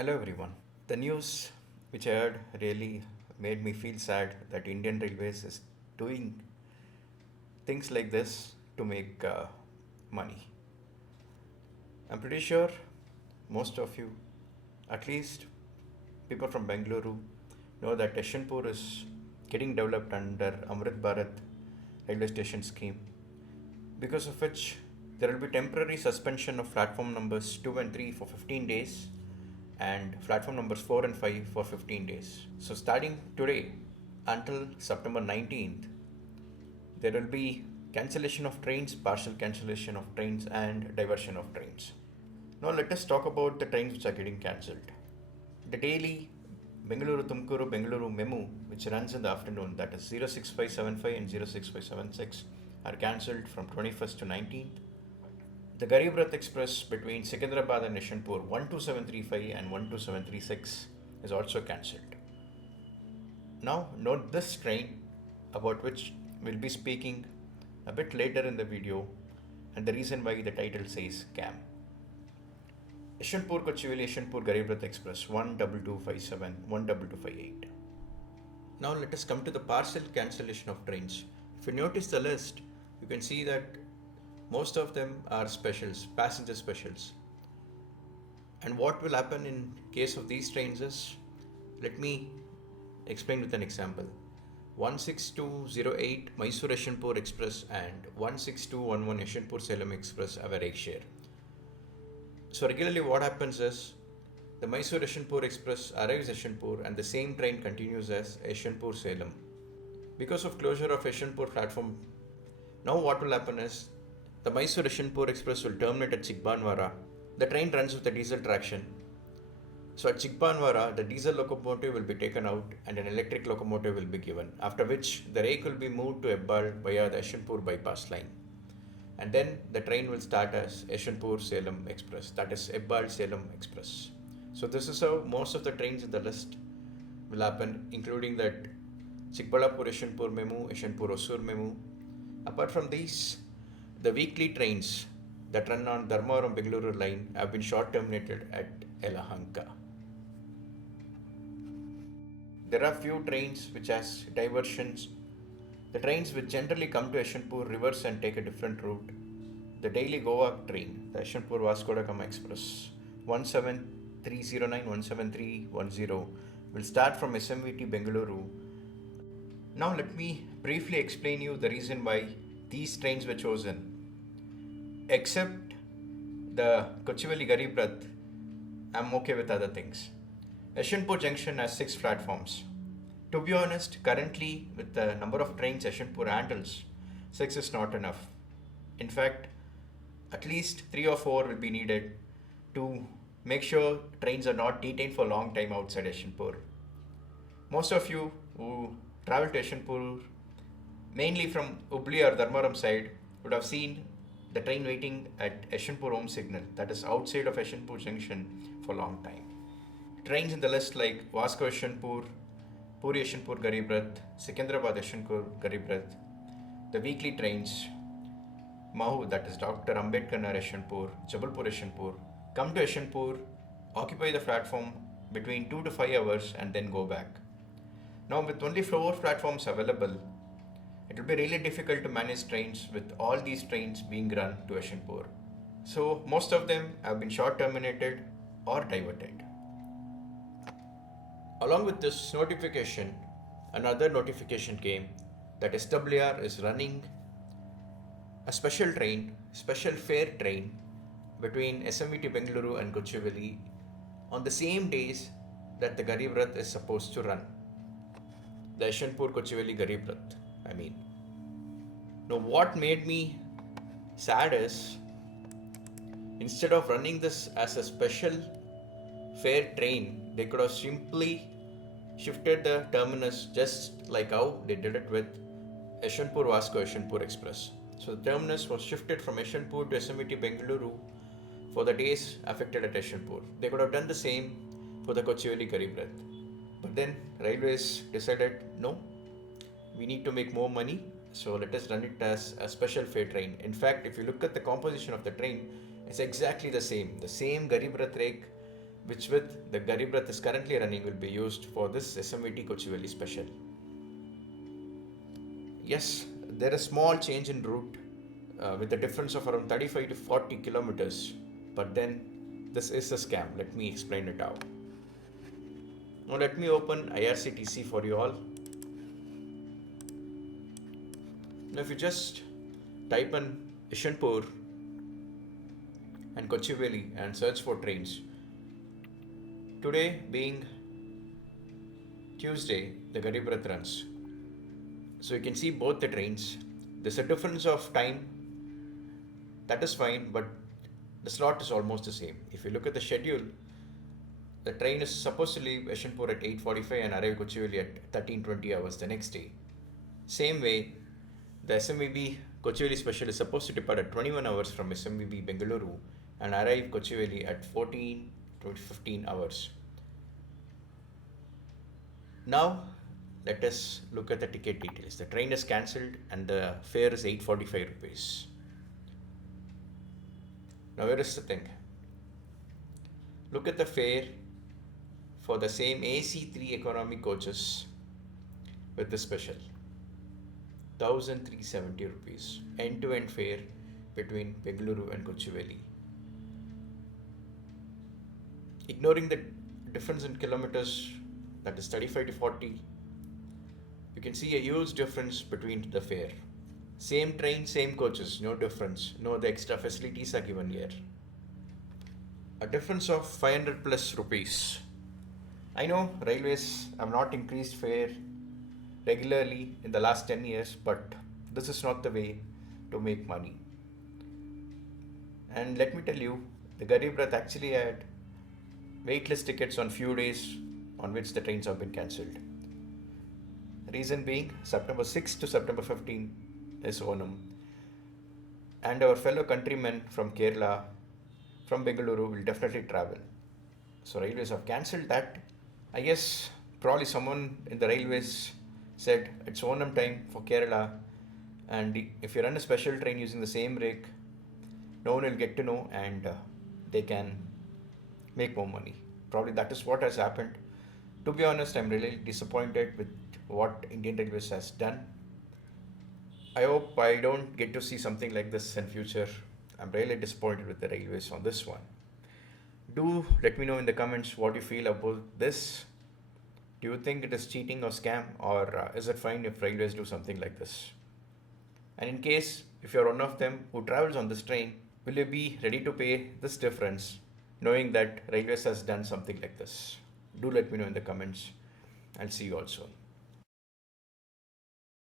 Hello everyone. The news which I heard really made me feel sad that Indian Railways is doing things like this to make money. I'm pretty sure most of you, at least people from Bengaluru, know that Yesvantpur is getting developed under Amrit Bharat railway station scheme, because of which there will be temporary suspension of platform numbers 2 and 3 for 15 days and platform numbers 4 and 5 for 15 days. So, starting today until September 19th, there will be cancellation of trains, partial cancellation of trains, and diversion of trains. Now, let us talk about the trains which are getting cancelled. The daily Bengaluru Tumkuru Bengaluru memo, which runs in the afternoon, that is 06575 and 06576, are cancelled from 21st to 19th. The Garib Rath Express between Secunderabad and Yesvantpur 12735 and 12736 is also cancelled. Now, note this train about which we'll be speaking a bit later in the video, and the reason why the title says CAM. Yesvantpur Kochiveli Yesvantpur Garib Rath Express 12257 12258. Now let us come to the partial cancellation of trains. If you notice the list, you can see that most of them are specials, passenger specials. And what will happen in case of these trains is, let me explain with an example. 16208 Mysore Yesvantpur Express and 16211 Yesvantpur Salem Express have a rake share. So regularly what happens is, the Mysore Yesvantpur Express arrives Yesvantpur and the same train continues as Yesvantpur Salem. Because of closure of Yesvantpur platform, now what will happen is, the Mysore Yesvantpur Express will terminate at Chikbanwara. The train runs with a diesel traction. So at Chikbanwara, the diesel locomotive will be taken out and an electric locomotive will be given, after which the rake will be moved to Hebbal via the Yesvantpur bypass line. And then the train will start as Yesvantpur Salem Express, that is Hebbal Salem Express. So this is how most of the trains in the list will happen, including that Chikbalapur Yesvantpur Memo, Yesvantpur Osur Memo. Apart from these, the weekly trains that run on Dharmavaram Bengaluru line have been short terminated at Yelahanka. There are few trains which has diversions. The trains which generally come to Yesvantpur reverse and take a different route. The daily Goa train, the Yesvantpur Vasco da Gama Express 17309 17310, will start from SMVT Bengaluru. Now let me briefly explain you the reason why these trains were chosen. Except the Kochiveli Garib Rath, I'm okay with other things. Yesvantpur Junction has 6 platforms. To be honest, currently with the number of trains Yesvantpur handles, 6 is not enough. In fact, at least 3 or 4 will be needed to make sure trains are not detained for a long time outside Yesvantpur. Most of you who travel to Yesvantpur, mainly from Hubli or Dharmaram side, would have seen the train waiting at Yesvantpur Home Signal, that is outside of Yesvantpur Junction, for a long time. Trains in the list like Vasco Yesvantpur, Puri Yesvantpur Garib Rath, Secunderabad Yesvantpur Garib Rath, the weekly trains, Mahu, that is Dr. Ambedkar Nagar Yesvantpur, Jabalpur Yesvantpur, come to Yesvantpur, occupy the platform between 2 to 5 hours and then go back. Now with only 4 platforms available, it will be really difficult to manage trains with all these trains being run to Yesvantpur. So most of them have been short terminated or diverted. Along with this notification, another notification came that SWR is running a special train, special fare train between SMVT Bengaluru and Kochiveli on the same days that the Garib Rath is supposed to run. The Yesvantpur Kochiveli Garib Rath, I mean. Now what made me sad is, instead of running this as a special fare train, they could have simply shifted the terminus just like how they did it with Yesvantpur Vasco Yesvantpur Express. So the terminus was shifted from Yesvantpur to SMVT Bengaluru for the days affected at Yesvantpur. They could have done the same for the Kochiveli Garib Rath. But then Railways decided, no, we need to make more money, so let us run it as a special fare train. In fact, if you look at the composition of the train, it's exactly the same Garib Rath rake which with the Garib Rath is currently running will be used for this SMVT Kochuveli special. Yes, there is small change in route with a difference of around 35 to 40 kilometers, but then this is a scam. Let me explain it out. Now let me open IRCTC for you all. Now if you just type in Yesvantpur and Kochuveli and search for trains. Today being Tuesday, the Garib Rath runs. So you can see both the trains. There's a difference of time. That is fine, but the slot is almost the same. If you look at the schedule, the train is supposed to leave Yesvantpur at 8:45 and arrive Kochuveli at 13:20 hours the next day. Same way, the SMVB Kochuveli special is supposed to depart at 21 hours from SMVB Bengaluru and arrive Kochuveli at 14 to 15 hours. Now, let us look at the ticket details. The train is cancelled and the fare is 845 rupees. Now, here is the thing. Look at the fare for the same AC3 economy coaches with the special. 1370 rupees. End-to-end fare between Bengaluru and Kochuveli. Ignoring the difference in kilometers, that is 35 to 40, you can see a huge difference between the fare. Same train, same coaches, no difference. No other extra facilities are given here. A difference of 500 plus rupees. I know railways have not increased fare regularly in the last 10 years, but this is not the way to make money. And let me tell you, the Garib Rath actually had waitlist tickets on few days on which the trains have been cancelled. Reason being, September 6 to September 15 is Onam. And our fellow countrymen from Kerala, from Bengaluru will definitely travel. So railways have cancelled that. I guess probably someone in the railways said it's Onam time for Kerala, and if you run a special train using the same rig, no one will get to know and they can make more money. Probably that is what has happened. To be honest, I'm really disappointed with what Indian Railways has done. I hope I don't get to see something like this in future. I'm really disappointed with the railways on this one. Do let me know in the comments what you feel about this. Do you think it is cheating or scam, or is it fine if railways do something like this? And in case if you're one of them who travels on this train, will you be ready to pay this difference knowing that railways has done something like this? Do let me know in the comments. I'll see you all soon.